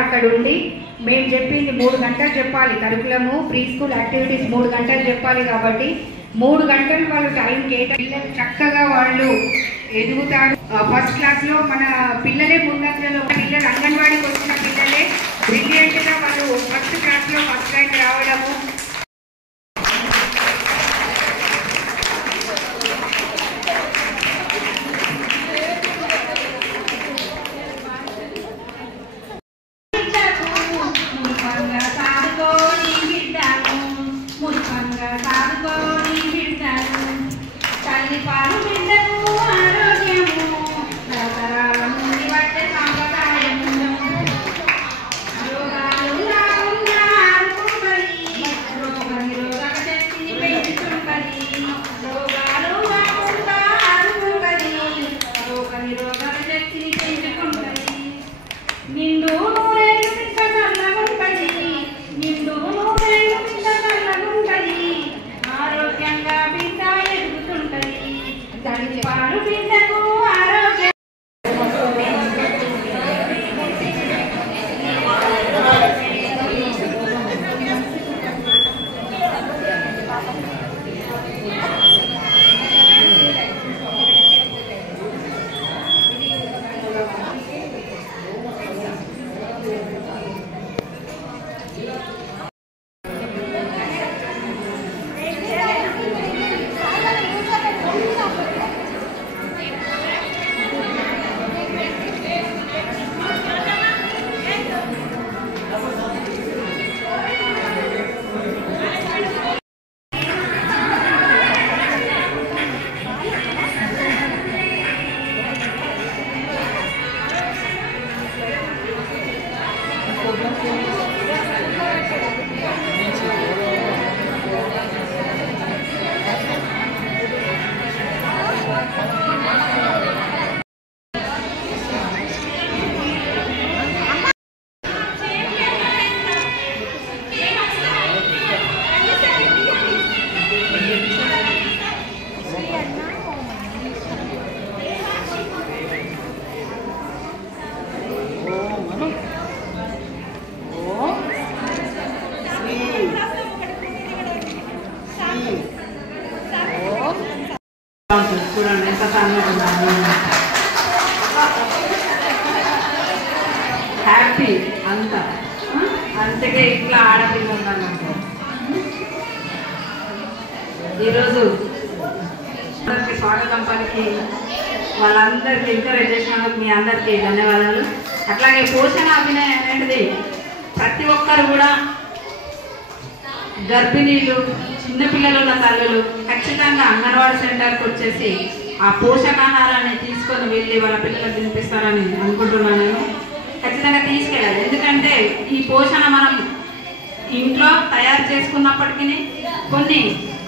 అక్కడుండి మేము చెప్పింది 3 గంటలు చెప్పాలి. కరికులము ప్రీ స్కూల్ యాక్టివిటీస్ 3 గంటలు చెప్పాలి. కాబట్టి 3 గంటలు వాళ్ళు టైం కేటాయించి చక్కగా వాళ్ళు ఎదుగుతారు. ఫస్ట్ క్లాస్లో మన పిల్లలే ముందంజలో పిల్లలు అంగన్వాడీకి వచ్చిన పిల్లలే బ్రిలియంట్గా వాళ్ళు ఫస్ట్ క్లాస్లో ఫస్ట్ ర్యాంక్ రావడము. చూడండి ఎంత హ్యాపీ అంతా అంతకే ఇట్లా ఆడపిల్ల ఉండాలంటే. ఈరోజు అందరికి స్వాగతం పలికి వాళ్ళందరికీ ఎంకరేజ్ చేసినందుకు మీ అందరికీ ధన్యవాదాలు. అట్లాగే పోషణ అభినయం అనేది ప్రతి ఒక్కరు కూడా గర్భిణీలు చిన్నపిల్లలు ఉన్న తల్లులు ఖచ్చితంగా అంగన్వాడీ సెంటర్కి వచ్చేసి ఆ పోషకాహారాన్ని తీసుకొని వెళ్ళి వాళ్ళ పిల్లలకు తినిపిస్తారని అనుకుంటున్నాను. నేను ఖచ్చితంగా తీసుకెళ్ళాలి. ఎందుకంటే ఈ పోషణ మనం ఇంట్లో తయారు చేసుకున్నప్పటికీ కొన్ని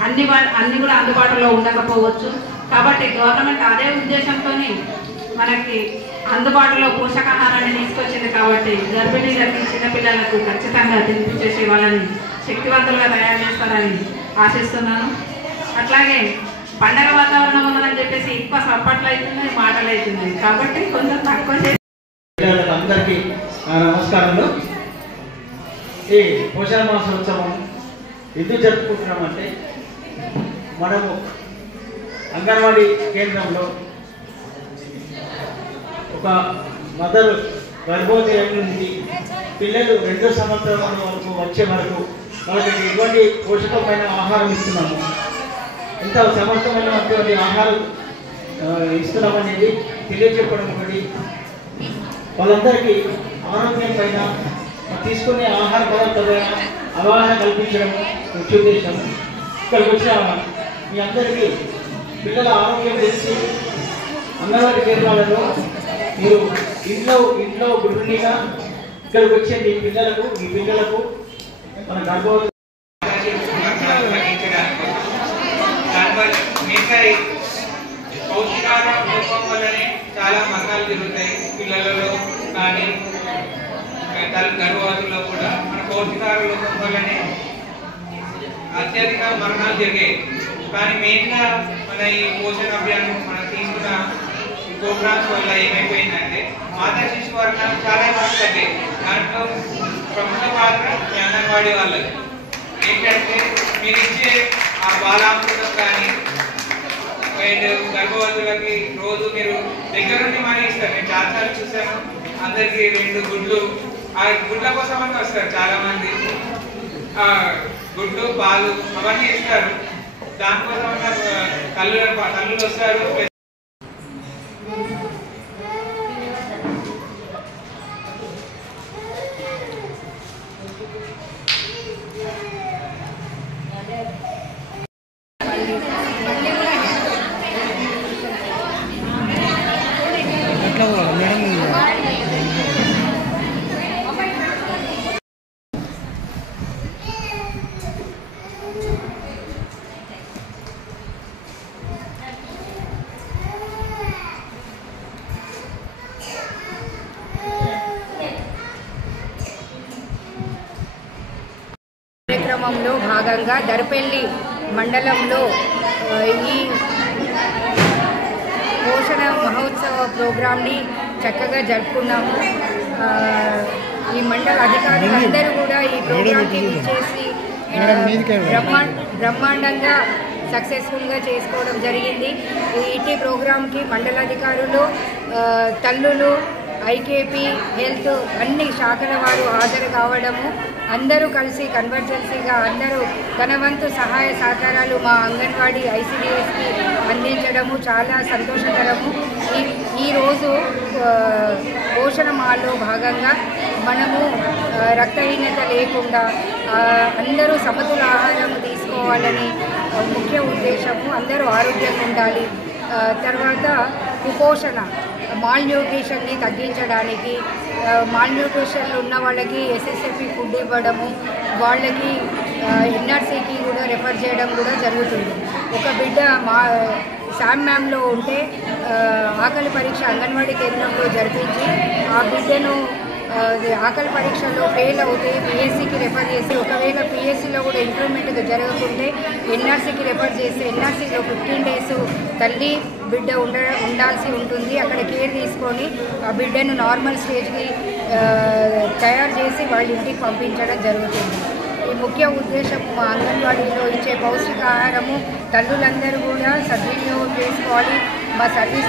అన్ని కూడా అందుబాటులో ఉండకపోవచ్చు. కాబట్టి గవర్నమెంట్ అదే ఉద్దేశంతో మనకి అందుబాటులో పోషకాహారాన్ని తీసుకొచ్చింది. కాబట్టి గర్భిణీలకి చిన్నపిల్లలకు ఖచ్చితంగా తినిపించేసి వాళ్ళని శక్తివంతులుగా తయారు చేస్తారని ఆశిస్తున్నాను. అట్లాగే పండగ వాతావరణం ఉందని చెప్పేసి ఎక్కువ సప్పట్లు అవుతున్నాయి, మాటలు అవుతున్నాయి. కాబట్టి కొంచెం తక్కువ చేసి అందరికీ నమస్కారాలు. ఈ పోషణ మాసోత్సవం ఎందుకు జరుపుకుంటున్నామంటే మనము అంగన్వాడీ కేంద్రంలో ఒక మదర్ గర్భవతి నుండి పిల్లలు 2 సంవత్సరాల వరకు వచ్చే వరకు వాళ్ళకి ఎటువంటి పోషకమైన ఆహారం ఇస్తున్నాము, ఎంత సమర్థమైనటువంటి ఆహారం ఇస్తున్నామనేది తెలియజెప్పడం ఒకటి, వాళ్ళందరికీ ఆరోగ్యం పైన తీసుకునే ఆహార పదార్థాలైన అవగాహన కల్పించడం ముఖ్య ఉద్దేశం. ఇక్కడికి వచ్చిన మీ అందరికీ పిల్లల ఆరోగ్యం తెలిసి అంగన్వాడీ కేంద్రాలలో మీరు ఇంట్లో గృహిణిగా ఇక్కడికి వచ్చే ఈ పిల్లలకు మన గర్భవతి పౌష్టికాహారం లోపం వల్లనే చాలా మరణాలు జరుగుతాయి పిల్లలలో కానీ గర్భవతుల్లో కూడా. మన పౌష్టికాహార లోపం వల్లనే అత్యధిక మరణాలు జరిగాయి. కానీ మెయిన్గా మన ఈ పోషణ అభియాన్ మనం తీసుకున్న ప్రోగ్రామ్స్ వల్ల ఏమైపోయిందంటే మాతా శిశు వర్ణాలు చాలా మంది తగ్గాయి. దాంట్లో ప్రముఖ పాత్ర మీ అంగన్వాడీ వాళ్ళకి. ఏంటంటే మీరు ఇచ్చే ఆ బాలామృతం కానీ గర్భవతులకి రోజు మీరు దగ్గర నుండి మనీ ఇస్తారు. నేను చాలాసార్లు చూసాను, అందరికి 2 గుడ్లు, ఆ గుడ్ల కోసం అని వస్తారు చాలా మంది. గుడ్లు పాలు అవన్నీ ఇస్తారు. దానికోసం తల్లులు వస్తారు. కార్యక్రమంలో భాగంగా దర్పల్లి మండలంలో ఈ పోషణ మహోత్సవ ప్రోగ్రాంని చక్కగా జరుపుకున్నాము. ఈ మండల అధికారులందరూ కూడా ఈ ప్రోగ్రాంకి చేసి బ్రహ్మాండంగా సక్సెస్ఫుల్గా చేసుకోవడం జరిగింది. ఈ ప్రోగ్రాంకి మండలాధికారులు, తల్లులు, ఐకేపీ, హెల్త్ అన్ని శాఖల వారు హాజరు కావడము, అందరూ కలిసి కన్వర్జెన్సీగా అందరూ తన వంతు సహాయ సహకారాలు మా అంగన్వాడీ ఐసిడిఎస్కి అందించడము చాలా సంతోషకరము. ఈరోజు పోషణ మాల్లో భాగంగా మనము రక్తహీనత లేకుండా అందరూ సమతుల ఆహారం తీసుకోవాలని ముఖ్య ఉద్దేశము. అందరూ ఆరోగ్యంగా ఉండాలి. తర్వాత కుపోషణ మాల్న్యూట్రిషన్ని తగ్గించడానికి, మాల్న్యూట్రిషన్లు ఉన్న వాళ్ళకి ఎస్ఎస్ఎఫ్ఈ ఫుడ్ ఇవ్వడము, వాళ్ళకి ఎన్ఆర్సీకి కూడా రెఫర్ చేయడం కూడా జరుగుతుంది. ఒక బిడ్డ శామ్ మ్యామ్లో ఉంటే ఆకలి పరీక్ష అంగన్వాడీ కేంద్రంలో జరిపించి ఆ బిడ్డను ఆకలి పరీక్షలో ఫెయిల్ అవుతే పిఎస్సికి రెఫర్ చేసి, ఒకవేళ పిఎస్సిలో కూడా ఇంప్రూవ్మెంట్ జరగకుంటే ఎన్ఆర్సీకి రెఫర్ చేసి ఎన్ఆర్సీలో 15 days తల్లి బిడ్డ ఉండాల్సి ఉంటుంది. అక్కడ కేర్ తీసుకొని ఆ బిడ్డను నార్మల్ స్టేజ్కి తయారు చేసి వాళ్ళ ఇంటికి పంపించడం జరుగుతుంది. ఈ ముఖ్య ఉద్దేశం మా అంగన్వాడీలో ఇచ్చే పౌష్టికాహారము తల్లులందరూ కూడా సద్వినియోగం చేసుకోవాలి. మా సర్వీస్